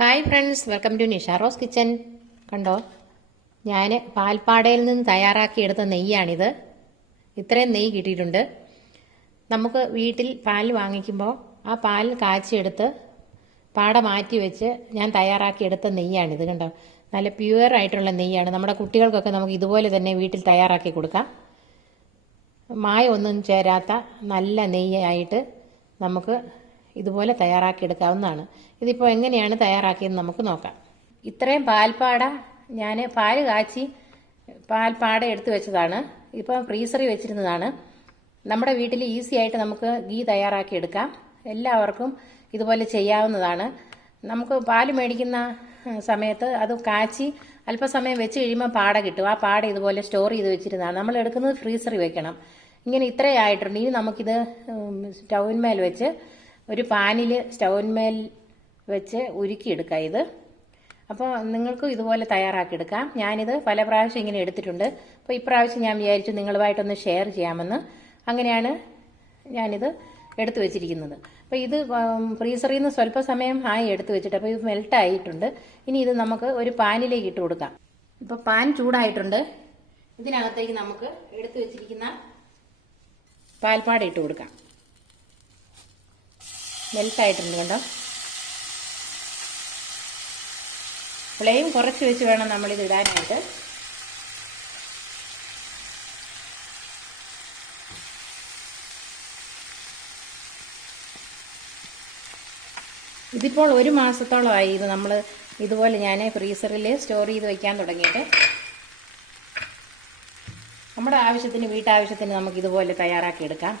Hi friends, welcome to Nisha Rose kitchen. കണ്ടോ, ഞാൻ പാൽപ്പാടയിൽ നിന്ന് തയ്യാറാക്കിയെടുത്ത നെയ്യാണിത്. ഇത്രയും നെയ്യ് കിട്ടിയിട്ടുണ്ട്. നമുക്ക് വീട്ടിൽ പാൽ വാങ്ങിക്കുമ്പോൾ ആ പാൽ കാച്ചിയെടുത്ത് പാട മാറ്റി വെച്ച് ഞാൻ തയ്യാറാക്കിയെടുത്ത നെയ്യാണിത്. കണ്ടോ, നല്ല പ്യുവർ ആയിട്ടുള്ള നെയ്യാണ്. നമ്മുടെ കുട്ടികൾക്കൊക്കെ നമുക്ക് ഇതുപോലെ തന്നെ വീട്ടിൽ തയ്യാറാക്കി കൊടുക്കാം. മായമൊന്നും ചേരാത്ത നല്ല നെയ്യായിട്ട് നമുക്ക് ഇതുപോലെ തയ്യാറാക്കിയെടുക്കാവുന്നതാണ്. ഇതിപ്പോൾ എങ്ങനെയാണ് തയ്യാറാക്കിയെന്ന് നമുക്ക് നോക്കാം. ഇത്രയും പാൽപ്പാട ഞാൻ പാൽ കാച്ചി പാൽപ്പാട എടുത്തു വെച്ചതാണ്. ഇപ്പം ഫ്രീസറിൽ വെച്ചിരുന്നതാണ്. നമ്മുടെ വീട്ടിൽ ഈസി ആയിട്ട് നമുക്ക് ഗീ തയ്യാറാക്കിയെടുക്കാം. എല്ലാവർക്കും ഇതുപോലെ ചെയ്യാവുന്നതാണ്. നമുക്ക് പാൽ മേടിക്കുന്ന സമയത്ത് അത് കാച്ചി അല്പസമയം വെച്ച് കഴിയുമ്പോൾ പാട കിട്ടും. ആ പാട ഇതുപോലെ സ്റ്റോർ ചെയ്ത് വെച്ചിരുന്നതാണ്. നമ്മൾ എടുക്കുന്നത് ഫ്രീസറിൽ വെക്കണം. ഇങ്ങനെ ഇത്രയായിട്ടുണ്ട്. ഇനി നമുക്കിത് സ്റ്റൗവിന്മേൽ വെച്ച് ഒരു പാനിൽ സ്റ്റൗവിന്മേൽ വെച്ച് ഉരുക്കിയെടുക്കാം ഇത്. അപ്പോൾ നിങ്ങൾക്കും ഇതുപോലെ തയ്യാറാക്കിയെടുക്കാം. ഞാനിത് പല പ്രാവശ്യം ഇങ്ങനെ എടുത്തിട്ടുണ്ട്. അപ്പോൾ ഇപ്രാവശ്യം ഞാൻ വിചാരിച്ചു നിങ്ങളുമായിട്ടൊന്ന് ഷെയർ ചെയ്യാമെന്ന്. അങ്ങനെയാണ് ഞാനിത് എടുത്തു വെച്ചിരിക്കുന്നത്. അപ്പോൾ ഇത് ഫ്രീസറിൽ നിന്ന് സ്വല്പ സമയം ആയി എടുത്തു വെച്ചിട്ട്, അപ്പോൾ ഇത് മെൽട്ടായിട്ടുണ്ട്. ഇനി ഇത് നമുക്ക് ഒരു പാനിലേക്ക് ഇട്ട് കൊടുക്കാം. ഇപ്പോൾ പാൻ ചൂടായിട്ടുണ്ട്. ഇതിനകത്തേക്ക് നമുക്ക് എടുത്തു വെച്ചിരിക്കുന്ന പാൽപ്പാട ഇട്ട് കൊടുക്കാം. മെൽട്ടായിട്ടുണ്ട് കണ്ടോ. ഫ്ലെയിം കുറച്ച് വെച്ച് വേണം നമ്മളിത് ഇടാനായിട്ട്. ഇതിപ്പോൾ 1 മാസത്തോളമായി ഇത് നമ്മൾ ഇതുപോലെ ഞാൻ ഫ്രീസറിൽ സ്റ്റോർ ചെയ്ത് വയ്ക്കാൻ തുടങ്ങിയിട്ട്. നമ്മുടെ ആവശ്യത്തിന്, വീട്ടാവശ്യത്തിന് നമുക്ക് ഇതുപോലെ തയ്യാറാക്കിയെടുക്കാം.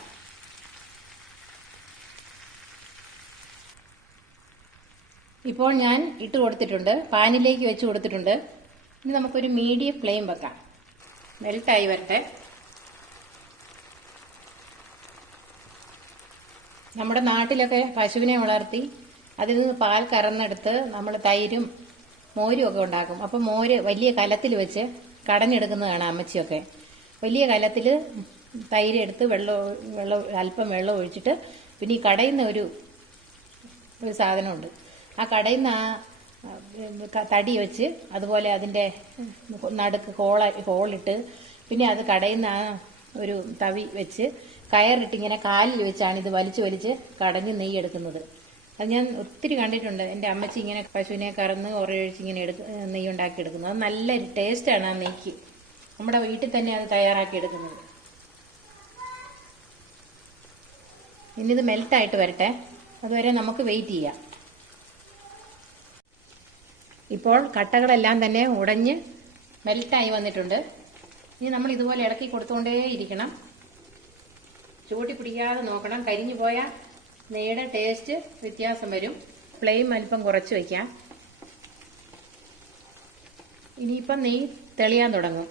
ഇപ്പോൾ ഞാൻ ഇട്ട് കൊടുത്തിട്ടുണ്ട്, പാനിലേക്ക് വെച്ച് കൊടുത്തിട്ടുണ്ട്. ഇനി നമുക്കൊരു മീഡിയം ഫ്ലെയിം വെക്കാം. മെൽട്ടായി വരട്ടെ. നമ്മുടെ നാട്ടിലൊക്കെ പശുവിനെ വളർത്തി അതിൽ നിന്ന് പാൽ കറന്നെടുത്ത് നമ്മൾ തൈരും മോരും ഒക്കെ ഉണ്ടാക്കും. അപ്പോൾ മോര് വലിയ കലത്തിൽ വെച്ച് കടഞ്ഞെടുക്കുന്നതാണ് അമ്മച്ചിയൊക്കെ. വലിയ കലത്തിൽ തൈര് എടുത്ത് അല്പം വെള്ളം ഒഴിച്ചിട്ട്, പിന്നെ ഈ കടയുന്ന ഒരു സാധനമുണ്ട്. ആ കടയിൽ നിന്ന് ആ തടി വെച്ച് അതുപോലെ അതിൻ്റെ നടുക്ക് ഹോളിട്ട്, പിന്നെ അത് കടയിൽ നിന്ന് ആ ഒരു തവി വെച്ച് കയറിട്ട് ഇങ്ങനെ കാലിൽ വെച്ചാണ് ഇത് വലിച്ച് കടഞ്ഞ് നെയ്യ് എടുക്കുന്നത്. അത് ഞാൻ ഒത്തിരി കണ്ടിട്ടുണ്ട്. എൻ്റെ അമ്മച്ചി ഇങ്ങനെ പശുവിനെ കറന്ന് ഉറയൊഴിച്ച് ഇങ്ങനെ നെയ്യ് ഉണ്ടാക്കി എടുക്കുന്നത്. അത് നല്ല ടേസ്റ്റാണ് ആ നെയ്ക്ക്. നമ്മുടെ വീട്ടിൽ തന്നെ അത് തയ്യാറാക്കി എടുക്കുന്നത്. ഇനി ഇത് മെൽട്ടായിട്ട് വരട്ടെ. അതുവരെ നമുക്ക് വെയിറ്റ് ചെയ്യാം. ഇപ്പോൾ കട്ടകളെല്ലാം തന്നെ ഉടഞ്ഞ് മെൽറ്റായി വന്നിട്ടുണ്ട്. ഇനി നമ്മൾ ഇതുപോലെ ഇളക്കി കൊടുത്തുകൊണ്ടേയിരിക്കണം. ചൂട്ടി പിടിക്കാതെ നോക്കണം. കരിഞ്ഞു പോയാൽ നെയ്യുടെ ടേസ്റ്റ് വ്യത്യാസം വരും. ഫ്ലെയിം അല്പം കുറച്ച് വയ്ക്കാം. ഇനിയിപ്പം നെയ്യ് തെളിയാൻ തുടങ്ങും.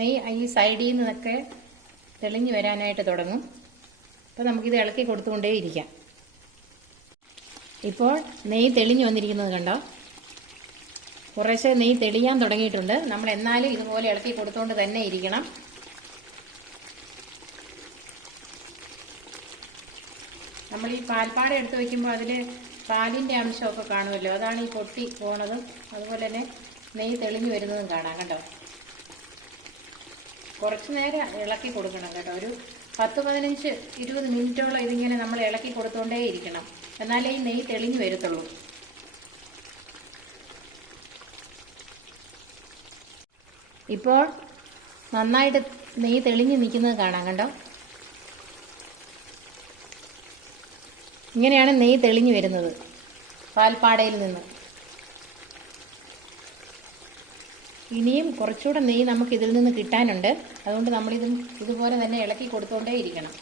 നെയ്യ് ഈ സൈഡിൽ നിന്നൊക്കെ തെളിഞ്ഞു വരാനായിട്ട് തുടങ്ങും. അപ്പം നമുക്കിത് ഇളക്കി കൊടുത്തുകൊണ്ടേയിരിക്കാം. ഇപ്പോൾ നെയ്യ് തെളിഞ്ഞു വന്നിരിക്കുന്നത് കണ്ടോ. കുറേശ്ശെ നെയ്യ് തെളിയാൻ തുടങ്ങിയിട്ടുണ്ട്. നമ്മൾ എന്നാലും ഇതുപോലെ ഇളക്കി കൊടുത്തുകൊണ്ട് തന്നെ ഇരിക്കണം. നമ്മൾ ഈ പാൽപ്പാട എടുത്ത് വയ്ക്കുമ്പോൾ അതിൽ പാലിൻ്റെ അംശമൊക്കെ കാണുമല്ലോ. അതാണ് ഈ പൊട്ടി പോണതും അതുപോലെ തന്നെ നെയ്യ് തെളിഞ്ഞു വരുന്നതും കാണാം കണ്ടോ. കുറച്ച് നേരം ഇളക്കി കൊടുക്കണം കേട്ടോ. ഒരു 10-15-20 മിനിറ്റോളം ഇതിങ്ങനെ നമ്മൾ ഇളക്കി കൊടുത്തുകൊണ്ടേ ഇരിക്കണം. എന്നാലേ ഈ നെയ്യ് തെളിഞ്ഞു വരത്തുള്ളൂ. ഇപ്പോൾ നന്നായിട്ട് നെയ്യ് തെളിഞ്ഞു നിൽക്കുന്നത് കാണാം കണ്ടോ. ഇങ്ങനെയാണ് നെയ്യ് തെളിഞ്ഞു വരുന്നത് പാൽപ്പാടയിൽ നിന്ന്. ഇനിയും കുറച്ചുകൂടെ നെയ്യ് നമുക്ക് ഇതിൽ നിന്ന് കിട്ടാനുണ്ട്. അതുകൊണ്ട് നമ്മളിതും ഇതുപോലെ തന്നെ ഇളക്കി കൊടുത്തുകൊണ്ടേ ഇരിക്കണം.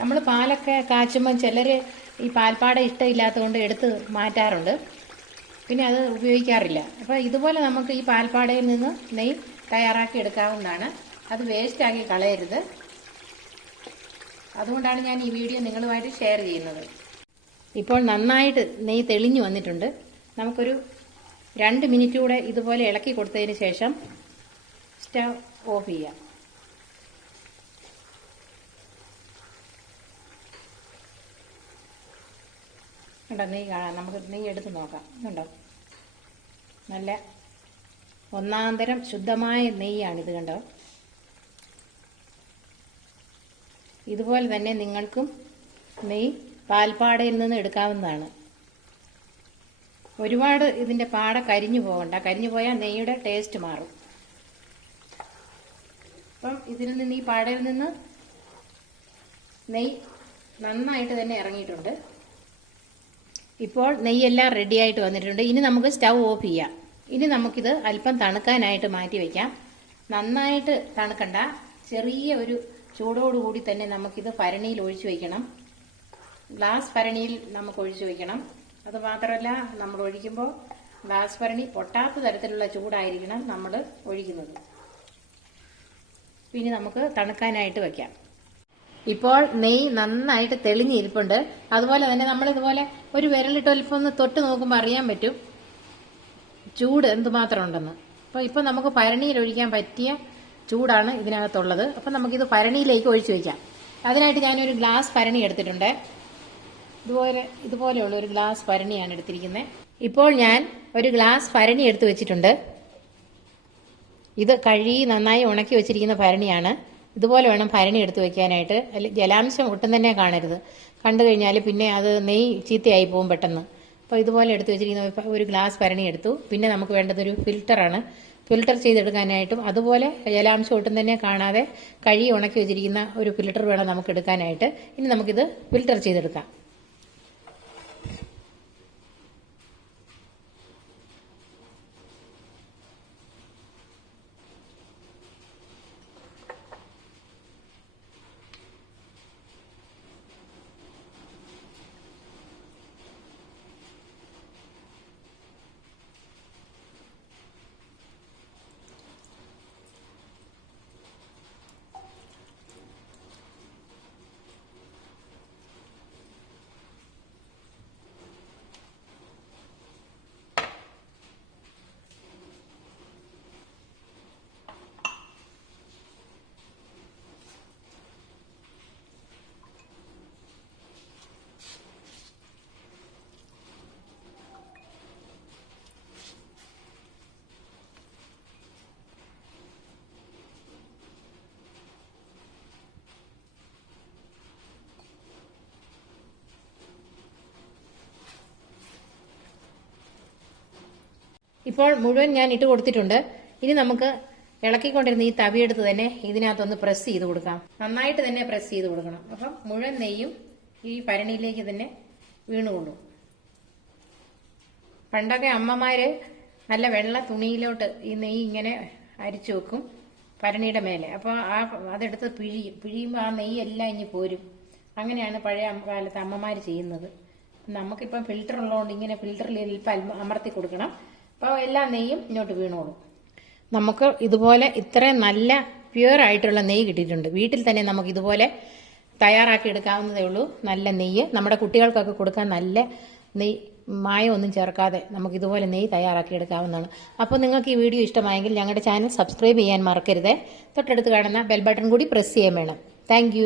നമ്മൾ പാലൊക്കെ കാച്ചുമ്പം ചിലർ ഈ പാൽപ്പാട ഇഷ്ടമില്ലാത്തതുകൊണ്ട് എടുത്ത് മാറ്റാറുണ്ട്. പിന്നെ അത് ഉപയോഗിക്കാറില്ല. അപ്പോൾ ഇതുപോലെ നമുക്ക് ഈ പാൽപ്പാടയിൽ നിന്ന് നെയ്യ് തയ്യാറാക്കി എടുക്കാവുന്നതാണ്. അത് വേസ്റ്റാക്കി കളയരുത്. അതുകൊണ്ടാണ് ഞാൻ ഈ വീഡിയോ നിങ്ങളുമായിട്ട് ഷെയർ ചെയ്യുന്നത്. ഇപ്പോൾ നന്നായിട്ട് നെയ്യ് തെളിഞ്ഞു വന്നിട്ടുണ്ട്. നമുക്കൊരു 2 മിനിറ്റ് കൂടെ ഇതുപോലെ ഇളക്കി കൊടുത്തതിന് ശേഷം സ്റ്റവ് ഓഫ് ചെയ്യാം. കണ്ടോ, നെയ്യ് കാണാം. നമുക്ക് നെയ്യ് എടുത്ത് നോക്കാം. കണ്ടോ, നല്ല ഒന്നാന്തരം ശുദ്ധമായ നെയ്യാണിത്. കണ്ടോ, ഇതുപോലെ തന്നെ നിങ്ങൾക്കും നെയ്യ് പാൽപ്പാടയിൽ നിന്ന് എടുക്കാവുന്നതാണ്. ഒരുപാട് ഇതിൻ്റെ പാട കരിഞ്ഞു പോകണ്ട. കരിഞ്ഞു പോയാൽ നെയ്യുടെ ടേസ്റ്റ് മാറും. അപ്പം ഇതിൽ നിന്ന്, ഈ പാടയിൽ നിന്ന് നെയ്യ് നന്നായിട്ട് തന്നെ ഇറങ്ങിയിട്ടുണ്ട്. ഇപ്പോൾ നെയ്യെല്ലാം റെഡിയായിട്ട് വന്നിട്ടുണ്ട്. ഇനി നമുക്ക് സ്റ്റവ് ഓഫ് ചെയ്യാം. ഇനി നമുക്കിത് അല്പം തണുക്കാനായിട്ട് മാറ്റി വയ്ക്കാം. നന്നായിട്ട് തണുക്കണ്ട, ചെറിയ ഒരു ചൂടോടുകൂടി തന്നെ നമുക്കിത് ഭരണിയിൽ ഒഴിച്ചു വയ്ക്കണം. ഗ്ലാസ് ഭരണിയിൽ നമുക്ക് ഒഴിച്ചു വയ്ക്കണം. അത് മാത്രമല്ല, നമ്മൾ ഒഴിക്കുമ്പോൾ ഗ്ലാസ് ഭരണി പൊട്ടാത്ത തരത്തിലുള്ള ചൂടായിരിക്കണം നമ്മൾ ഒഴിക്കുന്നത്. പിന്നെ നമുക്ക് തണുക്കാനായിട്ട് വയ്ക്കാം. ഇപ്പോൾ നെയ്യ് നന്നായിട്ട് തെളിഞ്ഞിരിപ്പുണ്ട്. അതുപോലെ തന്നെ നമ്മളിതുപോലെ ഒരു വിരലിട്ട് അല്പം ഒന്ന് തൊട്ട് നോക്കുമ്പോൾ അറിയാൻ പറ്റും ചൂട് എന്തുമാത്രം ഉണ്ടെന്ന്. അപ്പോൾ ഇപ്പോൾ നമുക്ക് ഭരണിയിൽ ഒഴിക്കാൻ പറ്റിയ ചൂടാണ് ഇതിനകത്തുള്ളത്. അപ്പം നമുക്കിത് ഭരണിയിലേക്ക് ഒഴിച്ചു വയ്ക്കാം. അതിനായിട്ട് ഞാനൊരു ഗ്ലാസ് ഭരണി എടുത്തിട്ടുണ്ട്. ഇതുപോലെയുള്ള ഒരു ഗ്ലാസ് ഭരണിയാണ് എടുത്തിരിക്കുന്നത്. ഇപ്പോൾ ഞാൻ ഒരു ഗ്ലാസ് ഭരണി എടുത്ത് വെച്ചിട്ടുണ്ട്. ഇത് കഴുകി നന്നായി ഉണക്കി വെച്ചിരിക്കുന്ന ഭരണിയാണ്. ഇതുപോലെ വേണം ഭരണി എടുത്ത് വെക്കാനായിട്ട്. ജലാംശം ഒട്ടും തന്നെ കാണരുത്. കണ്ടു കഴിഞ്ഞാൽ പിന്നെ അത് നെയ്യ് ചീത്തയായി പോകും പെട്ടെന്ന്. അപ്പോൾ ഇതുപോലെ എടുത്ത് വെച്ചിരിക്കുന്ന ഒരു ഗ്ലാസ് ഭരണി എടുത്തു. പിന്നെ നമുക്ക് വേണ്ടതൊരു ഫിൽറ്ററാണ്. ഫിൽറ്റർ ചെയ്തെടുക്കാനായിട്ടും അതുപോലെ ജലാംശം ഒട്ടും തന്നെ കാണാതെ കഴുകി ഉണക്കി വെച്ചിരിക്കുന്ന ഒരു ഫിൽറ്റർ വേണം നമുക്ക് എടുക്കാനായിട്ട്. ഇനി നമുക്കിത് ഫിൽറ്റർ ചെയ്തെടുക്കാം. ഇപ്പോൾ മുഴുവൻ ഞാൻ ഇട്ട് കൊടുത്തിട്ടുണ്ട്. ഇനി നമുക്ക് ഇളക്കിക്കൊണ്ടിരുന്ന ഈ തവിയെടുത്ത് തന്നെ ഇതിനകത്തൊന്ന് പ്രസ് ചെയ്ത് കൊടുക്കാം. നന്നായിട്ട് തന്നെ പ്രസ് ചെയ്ത് കൊടുക്കണം. അപ്പം മുഴുവൻ നെയ്യും ഈ ഭരണിയിലേക്ക് തന്നെ വീണുകൊള്ളും. പണ്ടൊക്കെ അമ്മമാര് നല്ല വെള്ള തുണിയിലോട്ട് ഈ നെയ്യ് ഇങ്ങനെ അരിച്ചു വെക്കും ഭരണിയുടെ മേലെ. അപ്പോൾ അതെടുത്ത് പിഴിയുമ്പോൾ ആ നെയ്യെല്ലാം ഇനി പോരും. അങ്ങനെയാണ് പഴയ കാലത്ത് അമ്മമാർ ചെയ്യുന്നത്. നമുക്കിപ്പം ഫിൽറ്റർ ഉള്ളതുകൊണ്ട് ഇങ്ങനെ ഫിൽറ്ററിൽ ഇപ്പം അമർത്തി കൊടുക്കണം. അപ്പോൾ എല്ലാ നെയ്യും ഇങ്ങോട്ട് വീണോളും. നമുക്ക് ഇതുപോലെ ഇത്രയും നല്ല പ്യുവർ ആയിട്ടുള്ള നെയ്യ് കിട്ടിയിട്ടുണ്ട്. വീട്ടിൽ തന്നെ നമുക്ക് ഇതുപോലെ തയ്യാറാക്കി എടുക്കാവുന്നതേ ഉള്ളൂ. നല്ല നെയ്യ് നമ്മുടെ കുട്ടികൾക്കൊക്കെ കൊടുക്കാൻ നല്ല നെയ്യ്, മായമൊന്നും ചേർക്കാതെ നമുക്ക് ഇതുപോലെ നെയ്യ് തയ്യാറാക്കി എടുക്കാവുന്നതാണ്. അപ്പോൾ നിങ്ങൾക്ക് ഈ വീഡിയോ ഇഷ്ടമായെങ്കിൽ ഞങ്ങളുടെ ചാനൽ സബ്സ്ക്രൈബ് ചെയ്യാൻ മറക്കരുത്. തൊട്ടടുത്ത് കാണുന്ന ബെൽ ബട്ടൺ കൂടി പ്രസ് ചെയ്യാൻ വേണം. താങ്ക്